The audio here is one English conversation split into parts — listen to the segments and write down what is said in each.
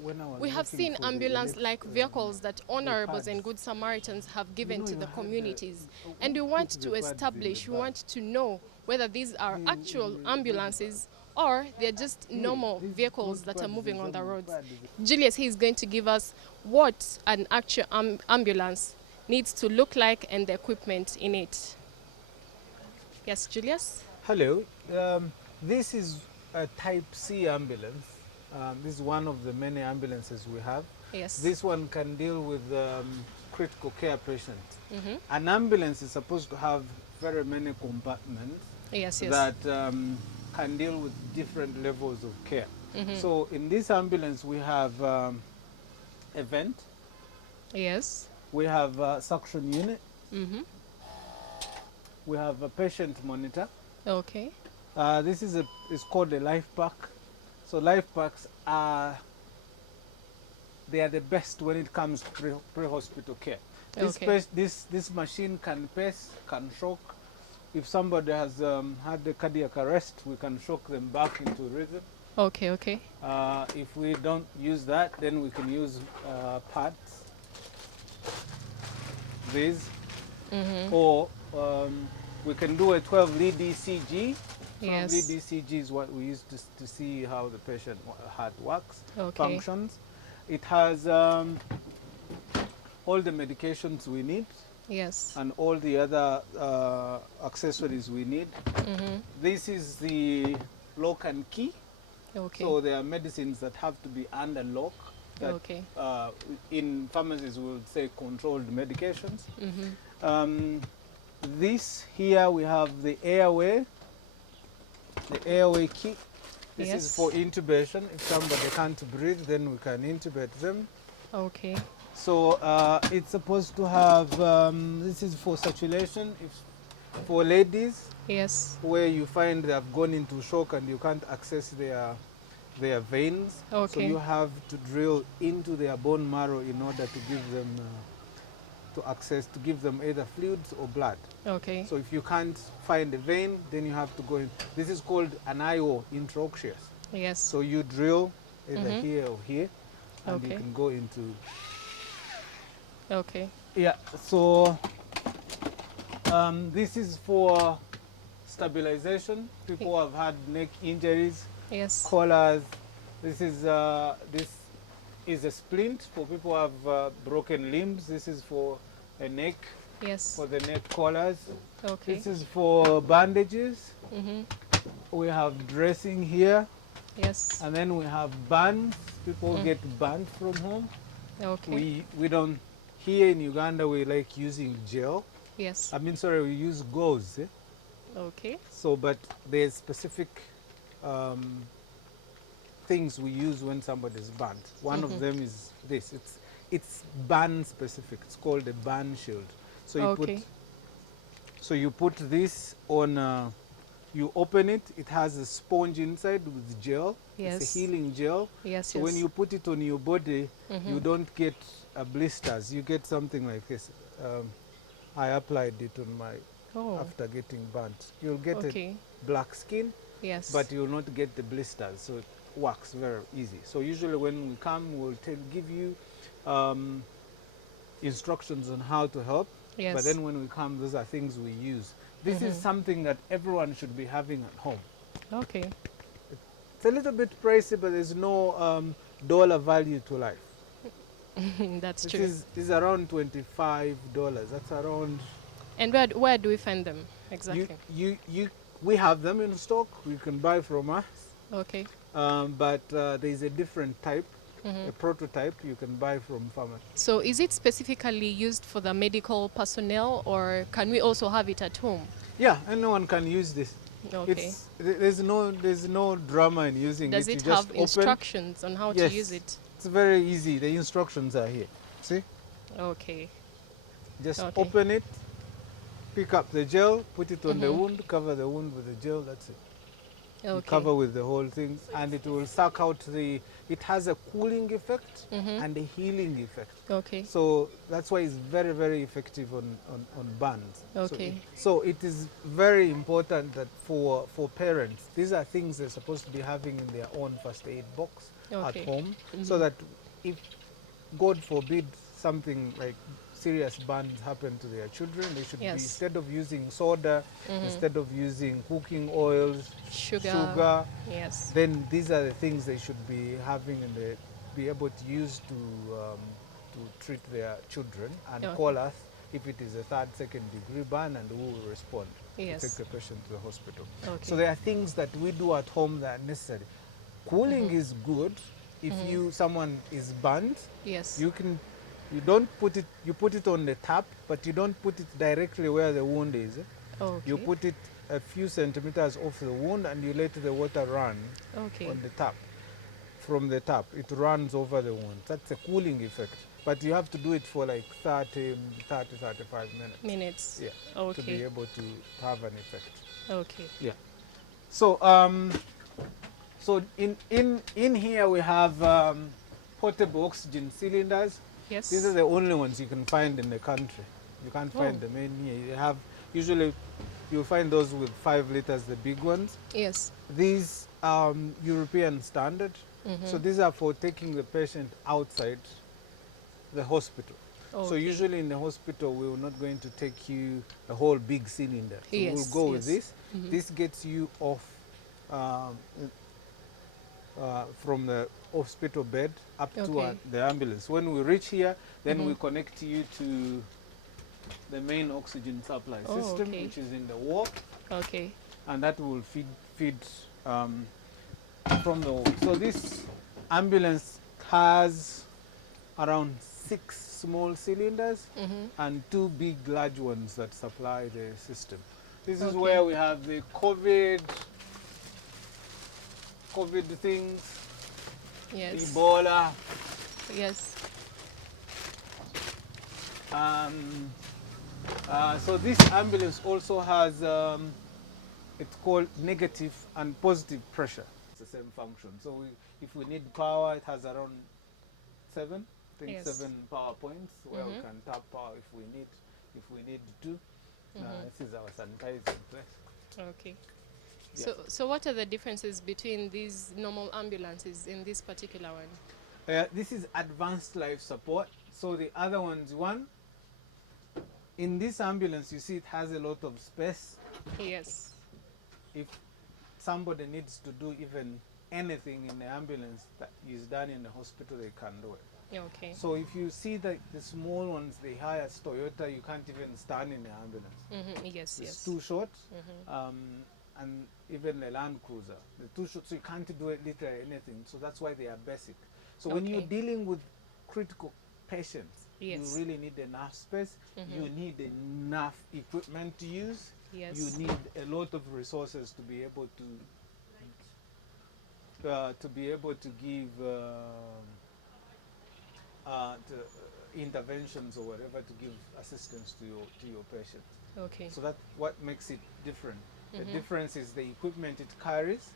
when I was We have looking seen for the ambulance-like vehicles that the honorables and pads, good Samaritans have you given know, to you the had communities. And who we put want the to pads in the establish, we bus? want to know whether these are actual The red bus. ambulances or they're just Here, normal these vehicles clothes that are pads, moving on the example roads. pads. Julius, he is going to give us what an actual ambulance needs to look like and the equipment in it. Yes, Julius? Hello, this is a Type C ambulance. This is one of the many ambulances we have. Yes. This one can deal with critical care patients. Mm-hmm. An ambulance is supposed to have very many compartments Yes, yes. that can deal with different levels of care. Mm-hmm. So in this ambulance, we have a vent, Yes. we have a suction unit, Mm-hmm. we have a patient monitor. Okay. This is called a life pack. So life packs are they are the best when it comes to pre-hospital care. Okay. This machine can pace, can shock. If somebody has had a cardiac arrest, we can shock them back into rhythm. Okay, okay. If we don't use that, then we can use pads, these, or we can do a 12 lead ECG. 12 lead Yes. ECG is what we use to see how the patient heart works, Okay. functions. It has all the medications we need Yes. and all the other accessories we need. Mm-hmm. This is the lock and key. Okay. So there are medicines that have to be under lock. That, Okay. in pharmacies, we would say controlled medications. Mm-hmm. This here we have the airway key. This Yes. is for intubation. If somebody can't breathe, then we can intubate them. Okay. So it's supposed to have, this is for circulation. If for ladies, Yes. where you find they have gone into shock and you can't access their veins. So Okay. you have to drill into their bone marrow in order to give them to give them either fluids or blood. Okay. So if you can't find a vein, then you have to go in. This is called an IO, intraosseous. Yes. So you drill either here or here, and Okay. you can go into. Okay. Yeah. So this is for stabilization. People have had neck injuries, Yes. collars. This is a splint for people who have broken limbs. This is for a neck, Yes. for the neck collars. Okay. This is for bandages. Mm-hmm. We have dressing here, Yes. and then we have bands. People get banned from home. Okay. We don't, here in Uganda we like using gel. Yes. I mean, sorry, we use gauze. Okay. So, but there's specific things we use when somebody's banned. One of them is this. It's ban specific. It's called a ban shield. So you Okay. put this on. You open it. It has a sponge inside with gel. Yes. It's a healing gel. Yes. So yes. when you put it on your body, you don't get blisters. You get something like this. I applied it on my after getting burnt. You'll get Okay. a black skin, Yes. but you'll not get the blisters. So it works very easy. So usually when we come, we'll give you instructions on how to help. Yes. But then when we come, those are things we use. This is something that everyone should be having at home. Okay. It's a little bit pricey, but there's no dollar value to life. That's This true. is around $25. That's around. And where do we find them exactly? We have them in stock. You can buy from us. Okay. But there's a different type, a prototype you can buy from pharmacy. So is it specifically used for the medical personnel, or can we also have it at home? Yeah, anyone can use this. Okay. There's no drama in using Does it. it You just have open. instructions on how Yes. to use it? It's very easy. The instructions are here. See? Okay. Just Okay. open it, pick up the gel, put it on the wound, cover the wound with the gel. That's it. You Okay. cover with the whole thing, and it will suck out the. It has a cooling effect and a healing effect. Okay. So that's why it's very, very effective on burns. Okay. So it is very important that for parents, these are things they're supposed to be having in their own first aid box. at Okay. home, so that if, God forbid, something like serious burns happen to their children, they should be, Yes. instead of using soda, instead of using cooking oils, Sugar. sugar, Yes. then these are the things they should be having and they be able to use to treat their children, and Okay. call us if it is a third, second degree burn, and we will respond to take Yes. the patient to the hospital. Okay. So there are things that we do at home that are necessary. Cooling is good. If someone is burnt, Yes. you can, you don't put it, you put it on the tap, but you don't put it directly where the wound is. Okay. You put it a few centimeters off the wound and you let the water run Okay. on the tap. From the tap, it runs over the wound. That's a cooling effect. But you have to do it for like 30, 35 minutes. Minutes. Yeah. To be Okay. able to have an effect. Okay. Yeah. So, so in here we have portable oxygen cylinders. Yes. These are the only ones you can find in the country. You can't find them in here. You have, usually you'll find those with 5 liters, the big ones. Yes. These European standard. So these are for taking the patient outside the hospital. So Okay. usually in the hospital, we're not going to take you a whole big cylinder. So Yes, we'll go with yes. this. This gets you off from the hospital bed up to Okay. the ambulance. When we reach here, then we connect you to the main oxygen supply Oh, system, okay. which is in the wall, Okay. and that will feed from the wall. So this ambulance has around 6 small cylinders and 2 big large ones that supply the system. This is Okay. where we have the COVID things, Yes. Ebola. Yes. So this ambulance also has, it's called negative and positive pressure. It's the same function. So if we need power, it has around 7, I think Yes. 7 power points where we can tap power if we need to. This is our sanitizing place. Okay. Yeah. So what are the differences between these normal ambulances and this particular one? This is advanced life support. So the other one's one. In this ambulance, you see it has a lot of space. Yes. If somebody needs to do even anything in the ambulance that is done in the hospital, they can do it. Okay. So if you see the small ones, they hire Toyota, you can't even stand in the ambulance. Yes. It's Yes. too short. And even the Land Cruiser, they're too short, so you can't do it literally anything. So that's why they are basic. So when you're Okay. dealing with critical patients, Yes. you really need enough space. You need enough equipment to use. Yes. You need a lot of resources to be able to give interventions or whatever, to give assistance to your patient. Okay. So that's what makes it different. The difference is the equipment it carries,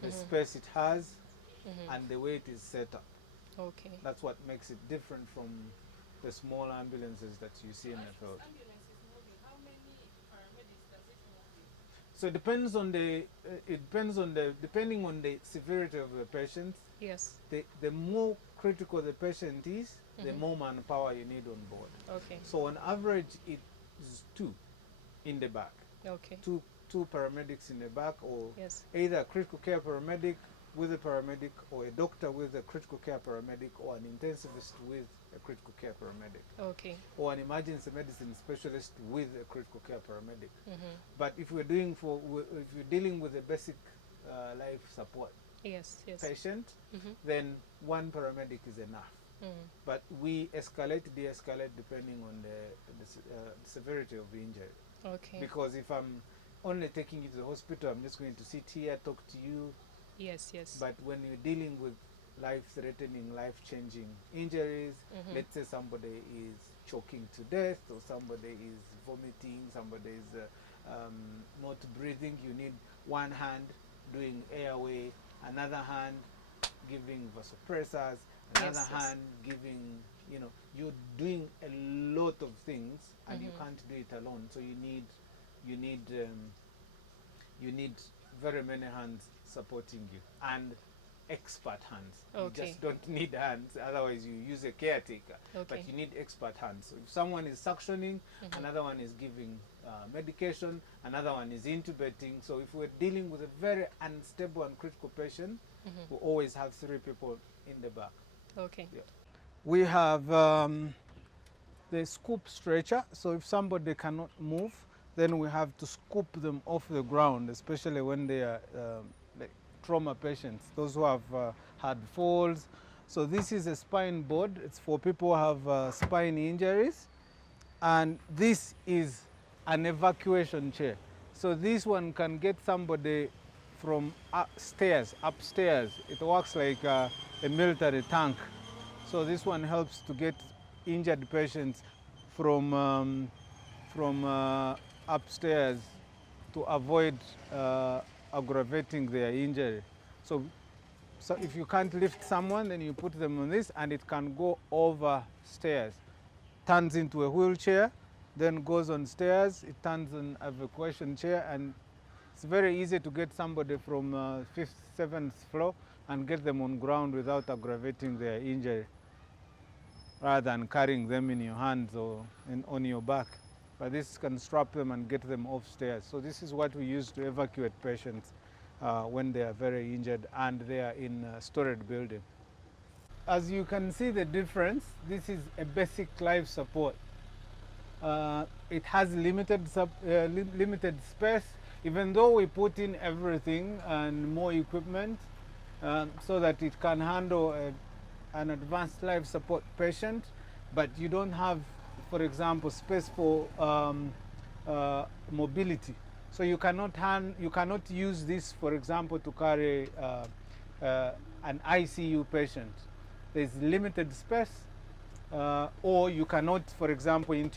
the space it has, and the way it is set up. Okay. That's what makes it different from the small ambulances that you see in the field. So it depends on depending on the severity of the patient. Yes. The more critical the patient is, the more manpower you need on board. Okay. So on average, it is 2 in the back, Okay. two paramedics in the back, or Yes. either a critical care paramedic with a paramedic, or a doctor with a critical care paramedic, or an intensivist with a critical care paramedic, Okay. or an emergency medicine specialist with a critical care paramedic. But if we're if you're dealing with a basic life support Yes. Yes. patient, then 1 paramedic is enough. But we escalate, de-escalate depending on the severity of the injury. Okay. Because if I'm only taking you to the hospital, I'm just going to sit here, talk to you. Yes. Yes. But when you're dealing with life-threatening, life-changing injuries, let's say somebody is choking to death, or somebody is vomiting, somebody is not breathing, you need 1 hand doing airway, another hand giving vasopressors, another Yes, yes. hand giving, you're doing a lot of things, and you can't do it alone. So you need very many hands supporting you. And expert hands. Okay. You just don't need hands, otherwise you use a caretaker. Okay. But you need expert hands. So if someone is suctioning, another one is giving medication, another one is intubating. So if we're dealing with a very unstable and critical patient, we always have 3 people in the back. Okay. Yeah. We have the scoop stretcher. So if somebody cannot move, then we have to scoop them off the ground, especially when they are like trauma patients, those who have had falls. So this is a spine board. It's for people who have spine injuries. And this is an evacuation chair. So this one can get somebody from upstairs. It works like a military tank. So this one helps to get injured patients from upstairs to avoid aggravating their injury. So if you can't lift someone, then you put them on this, and it can go over stairs. Turns into a wheelchair, then goes on stairs. It turns an evacuation chair, and it's very easy to get somebody from 5th, 7th floor and get them on ground without aggravating their injury, rather than carrying them in your hands or on your back. But this can strap them and get them off stairs. So this is what we use to evacuate patients when they are very injured and they are in a storage building. As you can see the difference, this is a basic life support. It has limited space, even though we put in everything and more equipment so that it can handle an advanced life support patient, but you don't have, for example, space for mobility. So you cannot use this, for example, to carry an ICU patient. There's limited space, or you cannot, for example,